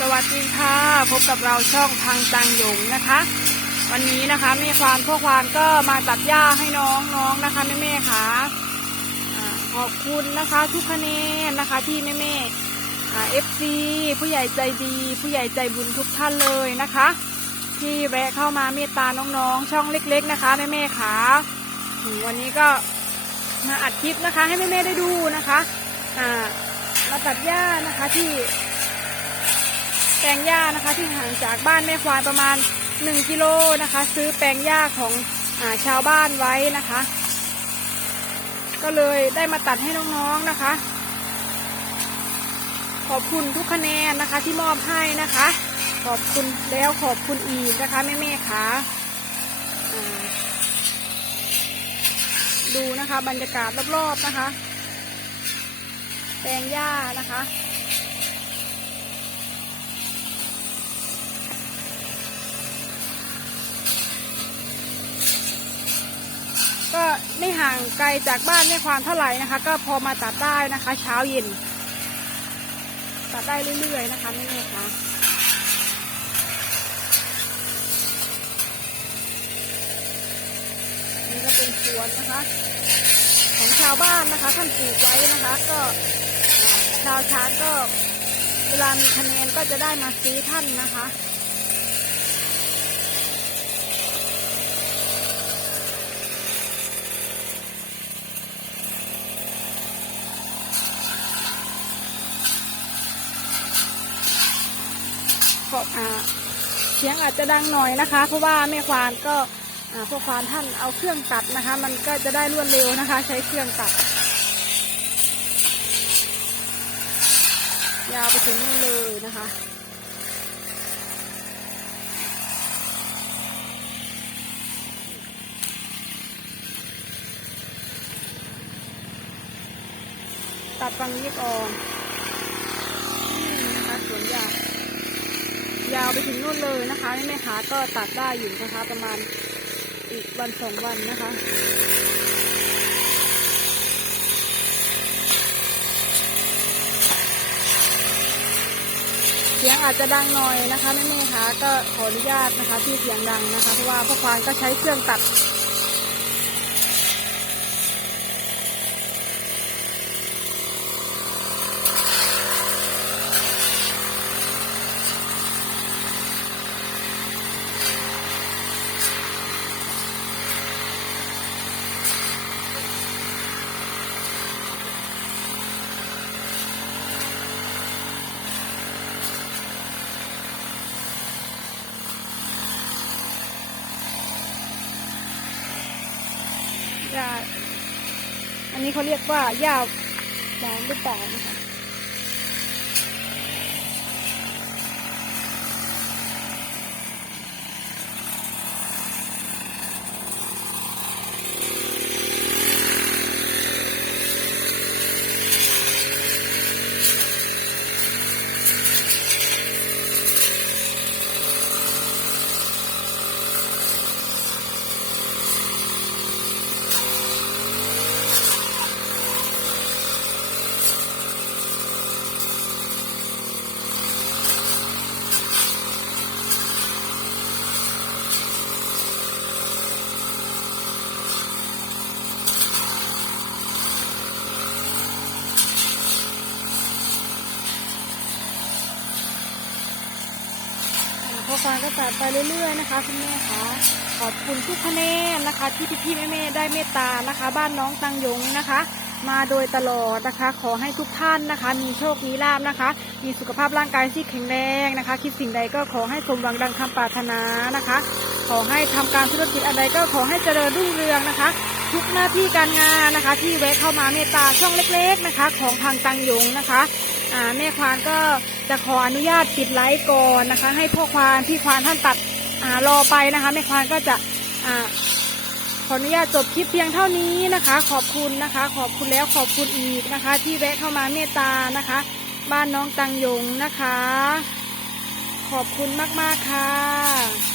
สวัสดีค่ะ พบกับเราช่องทางจังหยงนะคะ วันนี้นะคะแม่ควานพ่อควานก็มาตัดหญ้าให้น้องๆนะคะแม่แม่ค่ะขอบคุณนะคะทุกคะแนนนะคะที่แม่แม่เอฟซีผู้ใหญ่ใจดี ผู้ใหญ่ใจบุญทุกท่านเลยนะคะ ที่แวะเข้ามาเมตตาน้องๆ ช่องเล็ก ๆ นะคะแม่แม่ค่ะวันนี้ก็มาอัดคลิปนะคะ ให้แม่แม่ได้ดูนะคะมาตัดหญ้านะคะที่ แปลงหญ้านะคะที่ห่างจากบ้านแม่ควายประมาณ 1 กิโลนะคะ ซื้อแปลงหญ้าของอาชาวบ้านไว้นะคะ ก็เลยได้มาตัดให้น้องๆนะคะ ขอบคุณทุกคะแนนนะคะที่มอบให้นะคะ ขอบคุณแล้วขอบคุณอีกนะคะแม่ๆค่ะอ่าดูนะคะบรรยากาศรอบๆนะคะ แปลงหญ้านะคะ ก็ ไม่ห่างไกลจากบ้านแม่ควานเท่าไหร่นะคะ ก็พอมาตัดได้นะคะ เช้าเย็น ตัดได้เรื่อยๆนะคะแม่ๆคะนี่ก็เป็นสวนนะคะ ของชาวบ้านนะคะท่านปลูกไว้นะคะ ก็ชาวช้างก็เวลามีคะแนนก็จะได้มาซื้อท่านนะคะ เสียงอาจจะดังหน่อยนะคะ เพราะว่าแม่ควานก็พวกควานท่านเอาเครื่องตัดนะคะ มันก็จะได้รวดเร็วนะคะ ใช้เครื่องตัด ยาวไปถึงนู่นเลยนะคะตัดฝั่งนี้ก่อนนี่นะคะสวนยางาวไปถึงนู่นเลยนะคะนี่แม่ค้าก็ตัดได้อยู่นะคะ ประมาณอีกวันสองวันนะคะเสียงอาจจะดังหน่อยนะคะแม่แม่คะก็ขออนุญาตนะคะที่เสียงดังนะคะเพราะว่าพ่อควานก็ใช้เครื่องตัด หญ้าอันนี้เขาเรียกว่าหญ้าหวานหรือเปล่านะคะ พ่อควานก็ตัดไปเรื่อยๆนะคะคุณแม่คะขอบคุณทุกคะแนนนะคะ ที่พี่ๆแม่ๆได้เมตตานะคะ บ้านน้องตังยงนะคะ มาโดยตลอดนะคะ ขอให้ทุกท่านนะคะ มีโชคมีลาบนะคะ มีสุขภาพร่างกายที่แข็งแรงนะคะ คิดสิ่งใดก็ขอให้สมหวังดังคำปรารถนานะคะ ขอให้ทำการธุรกิจอะไรก็ขอให้เจริญรุ่งเรืองนะคะทุกหน้าที่การงานนะคะ ที่แวะเข้ามาเมตตาช่องเล็ก ๆนะคะ ของทางตังยงนะคะ แม่ควานก็จะขออนุญาตปิดไลฟ์ก่อนนะคะ ให้พ่อควานพี่ควานท่านตัดอรอไปนะคะ แม่ควานก็จะอขออนุญาตจบคลิปเพียงเท่านี้นะคะ ขอบคุณนะคะ ขอบคุณแล้วขอบคุณอีกนะคะ ที่แวะเข้ามาเมตตานะคะ บ้านน้องตังยงนะคะ ขอบคุณมากๆค่ะ